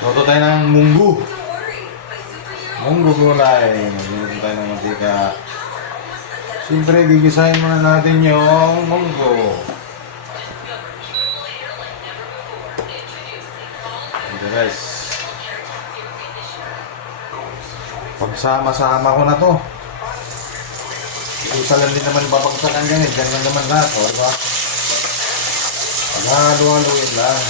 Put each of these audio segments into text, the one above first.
Luto tayo ng munggo. Munggo gulay. Luto tayo ng mantika. Siyempre, gigisahin muna natin yung munggo. Ito guys. Pagsama-sama ko na to. Isa lang din naman babagsakan dyan eh. Dyan lang naman lahat. O, diba? Paghalo-haloin lang.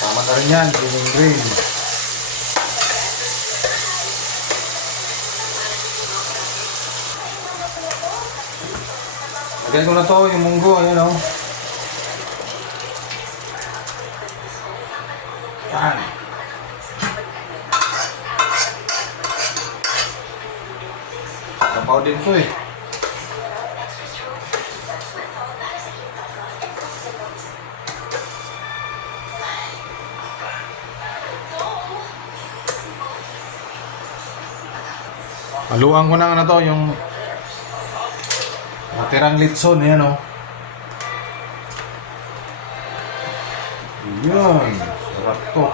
Tama na rin yan. Green. Lagyan ko na to yung munggo. Ayan o. Yan. Sabaw din to eh. Haluan ko na to yung natirang litson. Ayan o. Yun. Sarap to.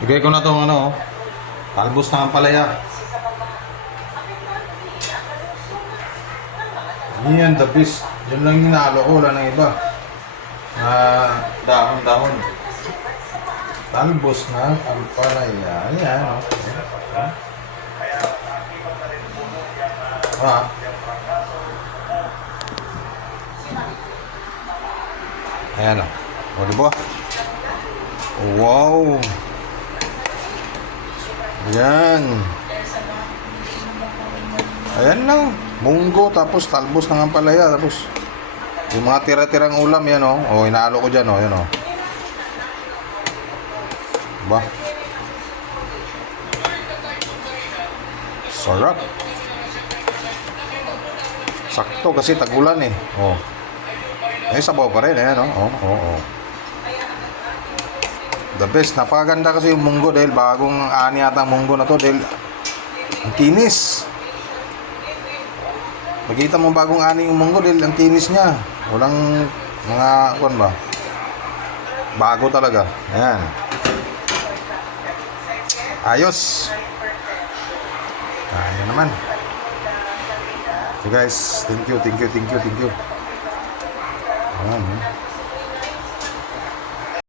Lagay ko na itong talbos ng ampalaya. Yan, the best. Yun lang yung nalo ko, wala ng iba. Dahon-dahon. Talbos ng ampalaya. Ayan, o. Ayan, o. O, diba? Wow! Ayan. Ayan lang. Munggo, tapos talbos ng ampalaya, tapos yung mga tira-tirang ulam, yan o. O, inaalo ko dyan o. Yan o. Ba? Sarap. Sakto kasi tagulan eh. O. Eh, sabaw pa rin. Ayan o. O. The best. Napakaganda kasi yung munggo dahil bagong ani ata ang munggo na to dahil ang kinis. Makita mo bagong ani yung munggo dahil ang kinis niya. Walang mga kuwan ba? Bago talaga. Ayan. Ayos. Ayan naman. So guys, thank you. Ayan.